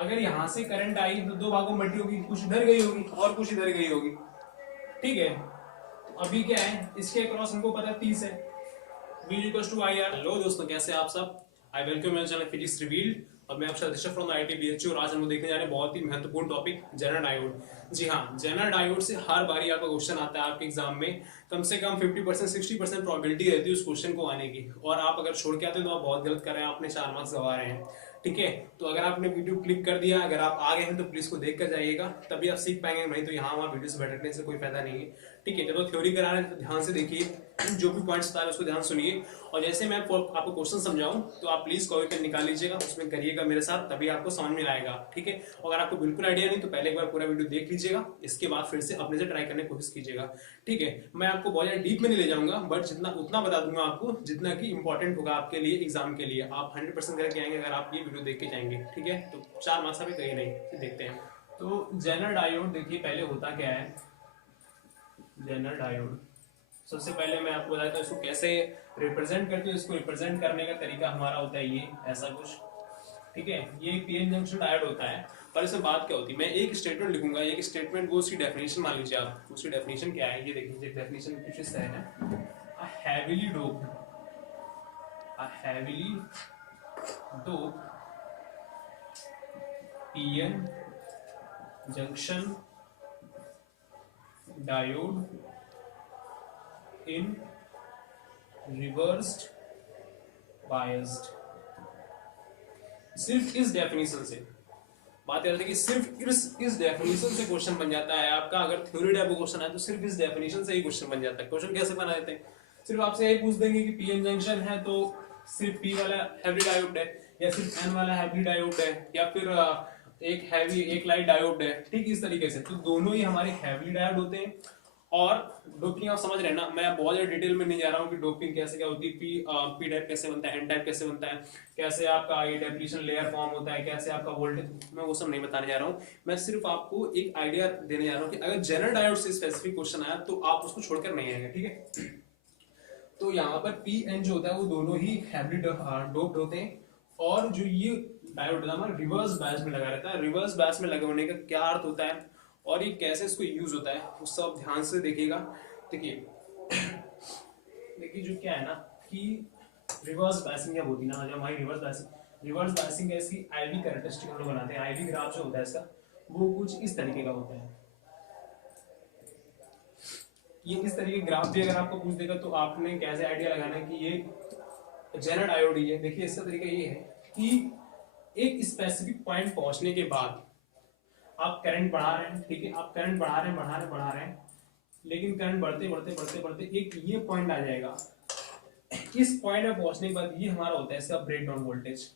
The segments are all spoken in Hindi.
अगर यहाँ से करंट आई तो दो भागों में बटी होगी, कुछ इधर गई होगी और कुछ इधर गई होगी, ठीक है। तो अभी क्या है, इसके अक्रॉस हमको पता है 30 है, V equals to I R. Hello दोस्तों, कैसे हैं आप सब? आई वेलकम मेरे चैनल फिजिक्स रिवील्ड और मैं आपका ऋषभ फ्रॉम आईआईटी बीएचयू। और आज हम देखने जा रहे हैं बहुत ही महत्वपूर्ण टॉपिक, जेनर डायोड। जी हाँ, जेनर डायोड से हर बारी आपका क्वेश्चन आता है आपके एग्जाम में। कम से कम 50% 60% प्रोबेबिलिटी रहती है उस क्वेश्चन को आने की, और आप अगर छोड़ के आते हैं तो आप बहुत गलत कर रहे हैं, आपने 4 मार्क्स गवा रहे हैं, ठीक है। तो अगर आपने वीडियो क्लिक कर दिया, अगर आप आ गए हैं तो प्लीज को देख कर जाइएगा, तभी आप सीख पाएंगे, नहीं तो यहाँ वहाँ वीडियो से भटकने से कोई फायदा नहीं है, ठीक है। जब वो थ्योरी करा रहे हैं तो ध्यान से देखिए, जो भी पॉइंट्स बता रहे हैं उसको ध्यान सुनिए, और जैसे मैं आपको क्वेश्चन समझाऊं तो आप प्लीज कॉपी पेन निकाल लीजिएगा, उसमें करिएगा मेरे साथ, तभी आपको समझ में आएगा, ठीक है। अगर आपको बिल्कुल आइडिया नहीं तो पहले एक बार पूरा वीडियो देख लीजिएगा, इसके बाद फिर से अपने से ट्राई करने की कोशिश कीजिएगा, ठीक है। मैं आपको बहुत ज्यादा डीप में नहीं ले जाऊंगा, बट जितना उतना बता दूंगा आपको जितना कि इंपॉर्टेंट होगा आपके लिए एग्जाम के लिए। आप 100% करके आएंगे अगर आप ये वीडियो देख के जाएंगे, ठीक है। तो 4 मार्क्स अभी कहीं नहीं, देखते हैं। तो जेनर डायोड देखिए पहले होता क्या है। जेनर डायोड सबसे पहले मैं आपको बताता हूँ इसको कैसे रिप्रेजेंट करते हैं। इसको रिप्रेजेंट करने का तरीका हमारा होता है ये ऐसा कुछ, ठीक है। ये एक पीएन जंक्शन डायोड होता है। पर इसमें बात क्या होती है, मैं एक स्टेटमेंट लिखूंगा, एक स्टेटमेंट, वो उसकी डेफिनेशन मान लीजिए आप। उसकी डेफिनेशन क्या है ये देखिए, डेफिनेशन कुछ इस तरह है। A heavily doped, a heavily doped PN junction diode in reversed biased. सिर्फ इस डेफिनेशन से बात करते हैं कि सिर्फ इस डेफिनेशन से क्वेश्चन बन जाता है आपका। अगर थ्योरी टाइप का क्वेश्चन है तो सिर्फ इस डेफिनेशन से ही क्वेश्चन बन जाता है। क्वेश्चन कैसे बना देते हैं, सिर्फ आपसे यही पूछ देंगे कि पीएन जंक्शन है तो सिर्फ पी वाला हैवी डायोड है, या सिर्फ एन वाला हैवी डायोड है, या फिर एक हैवी एक लाइट डायोड है, ठीक इस तरीके से। तो दोनों ही हमारे हैवी डायोड होते हैं। और डोपिंग आप समझ रहे हैं ना, मैं बहुत ज्यादा डिटेल में नहीं जा रहा हूँ कि डोपिंग कैसे क्या होती है, पी टाइप कैसे बनता है, एन टाइप कैसे बनता है, कैसे आपका ये डेप्लीशन लेयर फॉर्म होता है, कैसे आपका वोल्टेज, मैं वो सब नहीं बताने जा रहा हूँ। मैं सिर्फ आपको एक आइडिया देने जा रहा हूँ कि अगर जेनर डायोड से स्पेसिफिक क्वेश्चन आया तो आप उसको छोड़कर नहीं आएंगे, ठीक है। तो यहाँ पर पी एन जो होता है वो दोनों ही हैवी डोप्ड होते हैं। और जो ये डायोड होता है हमारा रिवर्स बायस में लगा रहता है। रिवर्स बायस में लगे होने का क्या अर्थ होता है और ये कैसे इसको यूज होता है वो सब ध्यान से देखिएगा। देखिए देखिए जो क्या है ना कि रिवर्स बायसिंग क्या होती है ना, जो हमारी रिवर्स बायसिंग है, इसकी आईवी कैरेक्टरिस्टिक हम लोग बनाते हैं। आईवी ग्राफ जो होता है इसका वो कुछ इस तरीके का होता है। ये इस तरीके ग्राफ भी अगर आपको पूछ देगा तो आपने कैसे आइडिया लगाना है कि ये जेनर डायोड ही है। देखिए इसका तरीका ये है कि एक स्पेसिफिक पॉइंट पहुंचने के बाद आप करंट बढ़ा रहे हैं, ठीक है। आप करंट बढ़ा रहे हैं, लेकिन करंट बढ़ते बढ़ते बढ़ते बढ़ते एक ये पॉइंट आ जाएगा। इस पॉइंट में पहुंचने के बाद ये हमारा होता है इसका ब्रेकडाउन वोल्टेज।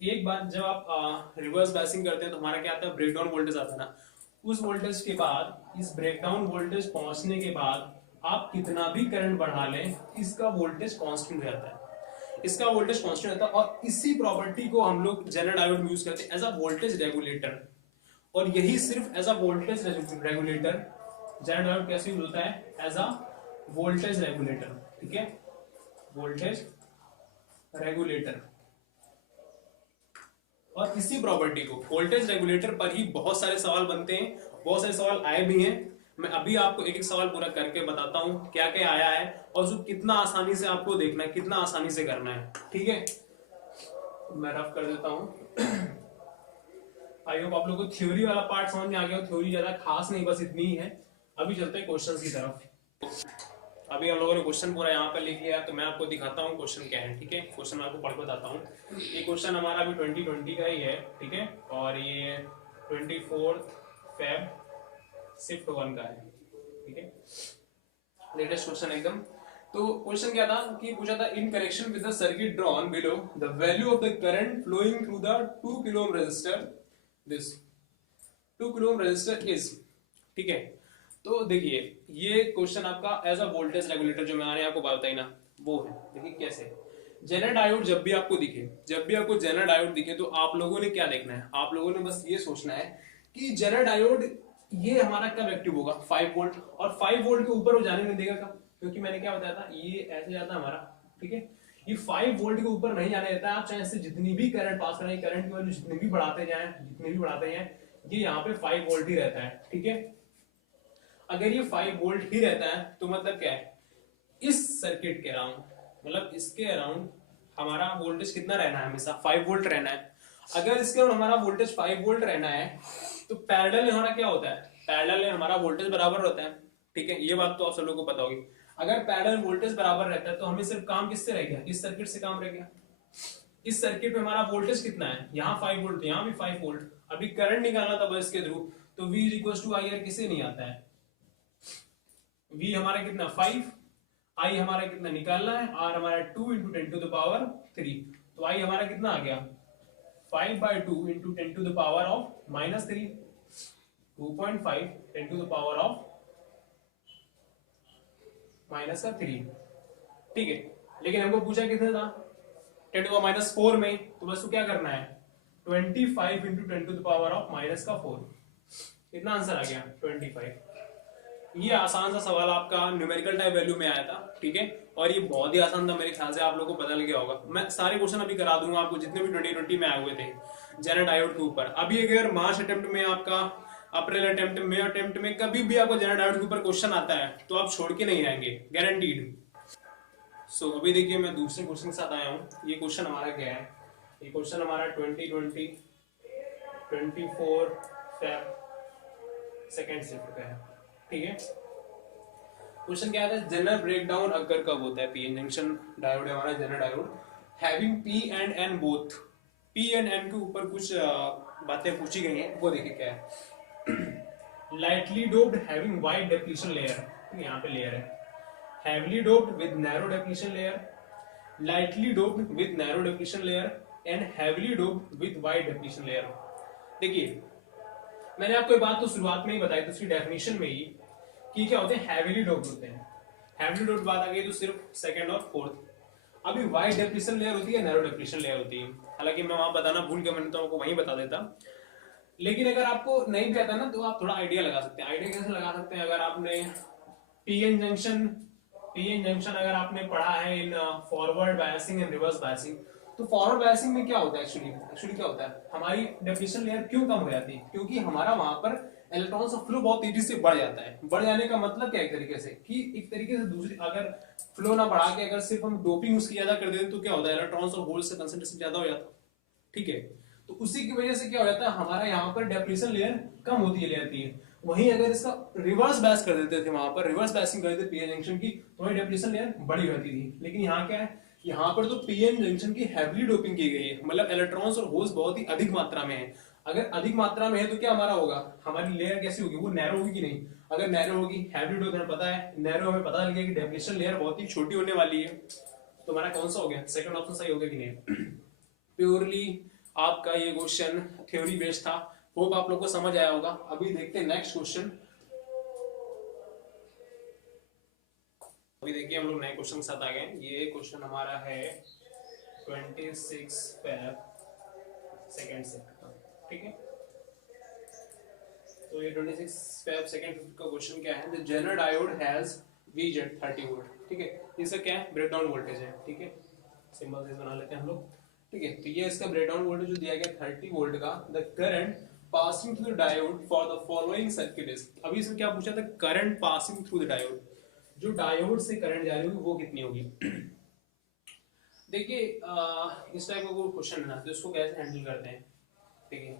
एक बार जब आप रिवर्स बायसिंग करते हैं तो हमारा क्या आता है, ब्रेकडाउन वोल्टेज आता है ना। उस वोल्टेज के बाद, इस ब्रेकडाउन वोल्टेज पहुंचने के बाद आप कितना भी करंट बढ़ा लें, इसका वोल्टेज कांस्टेंट रहता है, इसका वोल्टेज कांस्टेंट रहता है। और इसी प्रॉपर्टी को हम लोग जेनर डायोड में यूज करते हैं एज अ वोल्टेज रेगुलेटर। और यही सिर्फ as a voltage regulator zener diode कैसे यूज होता है, एज अ वोल्टेज रेगुलेटर, ठीक है, वोल्टेज रेगुलेटर। और इसी प्रॉपर्टी को वोल्टेज रेगुलेटर पर ही बहुत सारे सवाल बनते हैं, बहुत सारे सवाल आए भी हैं। मैं अभी आपको एक एक सवाल पूरा करके बताता हूं क्या क्या आया है और उसको कितना आसानी से आपको देखना है, कितना आसानी से करना है, ठीक है। मैं रफ कर देता हूं। आई होप आप लोगों को थ्योरी वाला पार्ट समझ में आ गया। थ्योरी ज्यादा खास नहीं, बस इतनी ही है। अभी चलते हैं क्वेश्चंस की तरफ। अभी हम लोगों ने क्वेश्चन पूरा यहाँ पर लिख लिया, तो मैं आपको दिखाता हूँ क्वेश्चन क्या है, ठीक है। क्वेश्चन मैं आपको पढ़ के बताता हूँ। ये क्वेश्चन हमारा अभी 2020 का ही है, ठीक है, और ये 24 फेब शिफ्ट 1 का है, ठीक है, लेटेस्ट क्वेश्चन एकदम। तो क्वेश्चन क्या था कि पूछा था, in connection with the circuit drawn below the value of the current flowing through the 2 kilo ohm resistor, this 2 kilo ohm resistor is, ठीक है। तो देखिए ये क्वेश्चन आपका एज अ वोल्टेज रेगुलेटर जो मैंने आपको बताई ना वो है। देखिए कैसे जेनर डायोड जब भी आपको दिखे, जब भी आपको जेनर डायोड दिखे तो आप लोगों ने क्या देखना है, आप लोगों ने बस ये सोचना है कि जेनर डायोड ये हमारा कब एक्टिव होगा, 5 वोल्ट, और 5 वोल्ट के ऊपर वो जाने नहीं देगा कब, क्योंकि मैंने क्या बताया था ये ऐसे जाता है हमारा, ठीक है। ये 5 वोल्ट के ऊपर नहीं जाने देता है। आप चाहे इससे जितनी भी करंट पास कराएं, करंट की वैल्यू जितनी भी बढ़ाते जाएं, ये यहाँ पे 5 वोल्ट ही रहता है। ठीक है, अगर ये 5 वोल्ट ही रहता है तो मतलब क्या है, इस सर्किट के अराउंड, मतलब इसके अराउंड हमारा वोल्टेज कितना रहना है, हमेशा 5 वोल्ट रहना है। अगर इसके अराउंड हमारा वोल्टेज 5 वोल्ट रहना है तो पैरेलल में हमारा क्या होता है, पैरेलल में हमारा वोल्टेज बराबर होता है। ठीक है, ये बात तो आप सब लोगों को पता होगी। अगर पैरेलल वोल्टेज बराबर रहता है तो हमें सिर्फ काम किससे रह गया, इस सर्किट से काम रह गया। इस सर्किट में हमारा वोल्टेज कितना है, यहाँ 5 वोल्ट, यहाँ भी 5 वोल्ट। अभी करंट निकालना था बस इसके थ्रू, तो V equal to I R किसे नहीं आता है, V हमारा कितना 5, I हमारा कितना निकालना है, R हमारा 2 इंटू 10 टू द पावर 3, तो I हमारा कितना आ गया 5/2 into 10 to the power of -3, 2.5 10 to the power of -3। ठीक है, लेकिन हमको पूछा कितने था, 10 टू द -4 में, तो बस तो क्या करना है 25 into 10 to the power of -4, कितना आंसर आ गया 25। ये आसान सा सवाल आपका न्यूमेरिकल टाइप वैल्यू में आया था। ठीक है, और ये बहुत ही आसान था, मेरे ख्याल से आप लोगों को बदल गया होगा। मैं सारे क्वेश्चन अभी करा दूंगा आपको, जितने भी 2020 में आए हुए थे जेनर डायोड के ऊपर। अभी अगर मार्च अटेम्प्ट में, आपका अप्रैल अटेम्प्ट, मई अटेम्प्ट में कभी भी आपको जेनर डायोड के ऊपर क्वेश्चन आता है तो आप छोड़ के नहीं आएंगे, गारंटीड। सो अभी देखिए मैं दूसरे क्वेश्चन के साथ आया हूँ। ये क्वेश्चन हमारा क्या है, ये क्वेश्चन हमारा 2020 24 फेब सेकेंड शिफ्ट का है। ठीक है, क्वेश्चन क्या है, जनरल ब्रेकडाउन अगर कब होता है, पीएन जंक्शन डायोड है हमारा general diode, having P and N both. P and N के ऊपर कुछ बातें पूछी गई हैं, वो देखिए क्या है। Lightly doped having wide depletion layer, यहाँ पे लेयर है, heavily doped with narrow depletion layer, lightly doped with narrow depletion layer and heavily doped with wide depletion layer। देखिए मैंने आपको ये बात तो शुरुआत में ही बताई, दूसरी डेफिनेशन में ही, कि क्या होते हैं, heavily doped होते हैं। heavily doped बात आ गई तो सिर्फ सेकंड और फोर्थ। अभी wide depletion layer होती है, narrow depletion layer होती है। हालांकि मैं वहां बताना भूल गया, मैंने तो आपको वहीं बता देता। लेकिन अगर आपको नहीं भी आता ना तो आप थोड़ा आइडिया लगा सकते हैं। आइडिया कैसे लगा सकते हैं, अगर आपने पीएन जंक्शन अगर आपने पढ़ा है in forward biasing and reverse biasing, तो फॉरवर्ड बायसिंग में क्या होता है, एक्चुअली क्या होता है, हमारी डेफिनेशन लेयर क्यों कम हो जाती है, क्योंकि हमारा वहां पर इलेक्ट्रॉन्स का फ्लो बहुत तेजी से बढ़ जाता है। बढ़ जाने का मतलब क्या है, एक तरीके से कि एक तरीके से दूसरी, अगर फ्लो ना बढ़ा के अगर सिर्फ हम डोपिंग उसकी ज्यादा कर देते तो क्या होता है, इलेक्ट्रॉन्स और होल्स का कंसंट्रेशन ज्यादा हो जाता है। ठीक है, तो उसी की वजह से क्या हो जाता है, हमारा यहाँ पर डेप्लीशन लेयर कम होती जाती है। वहीं अगर इसका रिवर्स बैस कर देते थे, वहां पर रिवर्स बैसिंग कर देते पीएन जंक्शन की, तो वही डेप्लीशन लेयर बड़ी होती थी। लेकिन यहाँ क्या है, यहाँ पर तो पीएन जंक्शन की हैवीली डोपिंग की गई है, मतलब इलेक्ट्रॉन्स और होल्स बहुत ही अधिक मात्रा में है। अगर अधिक मात्रा में है तो क्या हमारा होगा, हमारी लेयर कैसी होगी, वो नैरो होगी कि नहीं। अगर नैरो होगी, हैवीली डोप हमें पता है, नैरो हमें पता लग गया कि डेप्लीशन लेयर बहुत ही छोटी होने वाली है, तो हमारा कौन सा हो गया, सेकंड ऑप्शन सही हो गया कि नहीं। प्योरली आपका ये क्वेश्चन थ्योरी बेस्ड था, होप आप लोग को समझ आया होगा। अभी देखते हैं नेक्स्ट क्वेश्चन। अभी देखिए हम लोग नए क्वेश्चन के साथ आ गए। ये क्वेश्चन हमारा है 26 फेब सेकंड शिफ्ट का। ठीक है, तो ये 26 फेब सेकंड शिफ्ट का क्वेश्चन क्या है, the general diode has VZ 30 volt. ठीक है, इसका क्या है, ब्रेकडाउन वोल्टेज है। ठीक है, सिंबल से बना लेते हैं हम लोग। ठीक है, तो ये इसका ब्रेकडाउन वोल्टेज जो दिया गया 30 वोल्ट का, the current passing through the diode for the following circuit is. अभी इसमें क्या पूछा था, current passing through the diode, जो डायोड से करंट जा रही होगी वो कितनी होगी। देखिए इस टाइप का कोई क्वेश्चन है ना, तो इसको कैसे हैंडल करते हैं। ठीक है,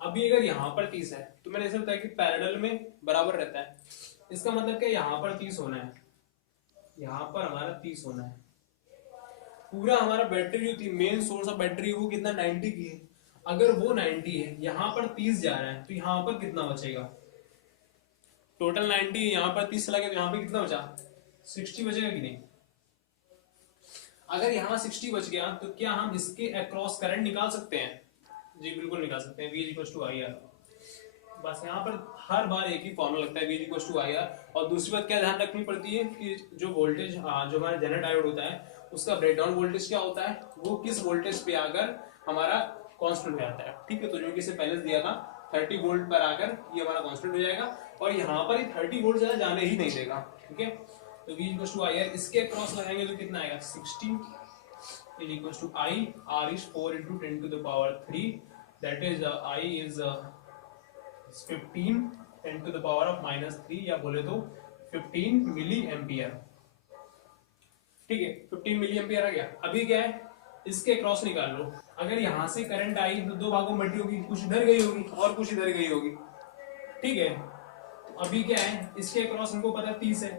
अभी अगर यहाँ पर 30 है तो मैंने ऐसा बताया कि पैरेलल में बराबर रहता है। इसका मतलब क्या, यहाँ पर 30 होना है, यहाँ पर हमारा 30 होना है। पूरा हमारा बैटरी जो थी, मेन सोर्स ऑफ बैटरी, वो कितना 90 की है। अगर वो 90 है, यहाँ पर 30 जा रहा है, तो यहाँ पर कितना बचेगा, टोटल 90, यहाँ पर 30 चला गया, तो यहाँ पे कितना बचा, 60 बचेगा कि नहीं। अगर यहाँ 60 बच गया तो क्या हम इसके अक्रॉस करंट निकाल सकते हैं, जी बिल्कुल निकाल सकते हैं, V = IR। बस यहाँ पर हर बार एक ही फॉर्मूला लगता है, V = IR। और दूसरी बात क्या ध्यान रखनी पड़ती है कि जो वोल्टेज, जो हमारा जनरल डायोड होता है, उसका ब्रेकडाउन वोल्टेज क्या होता है, वो किस वोल्टेज पे आकर हमारा कांस्टेंट हो जाता है। ठीक है, तो जो कि से पहले दिया था 30 वोल्ट पर आकर ये हमारा कांस्टेंट हो जाएगा, और यहाँ पर 30 वोल्ट ज्यादा जाने ही नहीं देगा। ठीक है, तो V = IR, इसके क्रॉस लगाएंगे तो कितना आएगा, 60 is equals to I. R is 4 into 10 to the power 3. That is I is 15 10 to the power of -3 या बोले तो 15 मिली एम्पियर। ठीक है, 15 मिली एम्पियर आ गया। अभी क्या है, इसके क्रॉस निकाल लो। अगर यहां से करंट आई तो दो भागों में बटी होगी, कुछ इधर गई होगी और कुछ इधर गई होगी। ठीक है, तो अभी क्या है, इसके क्रॉस हमको पता है 30 है।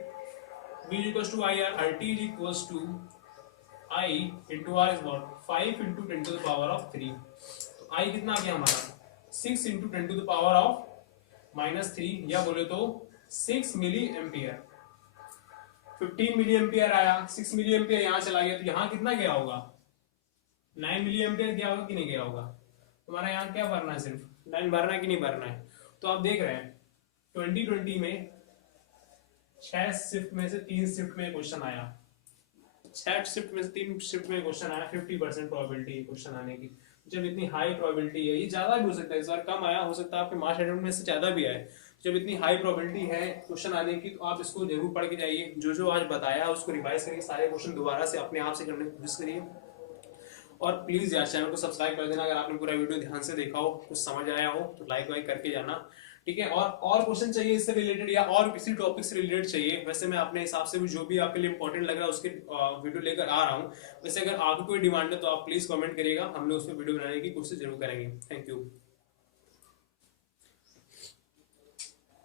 V equals to I R, RT equals to I into R is what 5 into 10 to the power of 3। तो I कितना आ गया हमारा 6 into 10 to the power of -3 या बोले तो 6 मिली एम्पियर। 15 मिली एम्पियर आया, 6 मिली एम्पियर यहाँ चला गया, तो यहाँ कितना गया होगा 9 मिली एम्पियर गया होगा कि नहीं गया होगा। तुम्हारा यहाँ क्या भरना है, सिर्फ 9 भरना है कि नहीं भरना है। तो आप देख रहे हैं 2020 में 6 शिफ्ट में से 3 शिफ्ट में क्वेश्चन आया, 6 शिफ्ट में से 3 शिफ्ट में क्वेश्चन आया। 50% प्रोबेबिलिटी है क्वेश्चन आने की। जब इतनी हाई प्रोबेबिलिटी है, ये ज्यादा भी हो सकता है, इस बार कम आया, हो सकता है आपके मार्क्स अटेम्प्ट में से ज्यादा भी आए। जब इतनी हाई प्रोबेबिलिटी है क्वेश्चन आने की, तो आप इसको जरूर पढ़ के जाइए। जो जो आज बताया उसको रिवाइज करिए, सारे क्वेश्चन दोबारा से अपने आप से करने की कोशिश करिए। और प्लीज यार चैनल को सब्सक्राइब कर देना। अगर आपने पूरा वीडियो ध्यान से देखा हो, कुछ समझ आया हो तो लाइक वाइक करके जाना। ठीक है, और क्वेश्चन चाहिए इससे रिलेटेड या और किसी टॉपिक से रिलेटेड चाहिए, वैसे मैं अपने हिसाब से भी जो भी आपके लिए इंपॉर्टेंट लग रहा है उसके वीडियो लेकर आ रहा हूँ। वैसे अगर आपको कोई डिमांड है तो आप प्लीज कमेंट करिएगा, हम लोग उस पर वीडियो बनाने की कोशिश जरूर करेंगे। Thank you.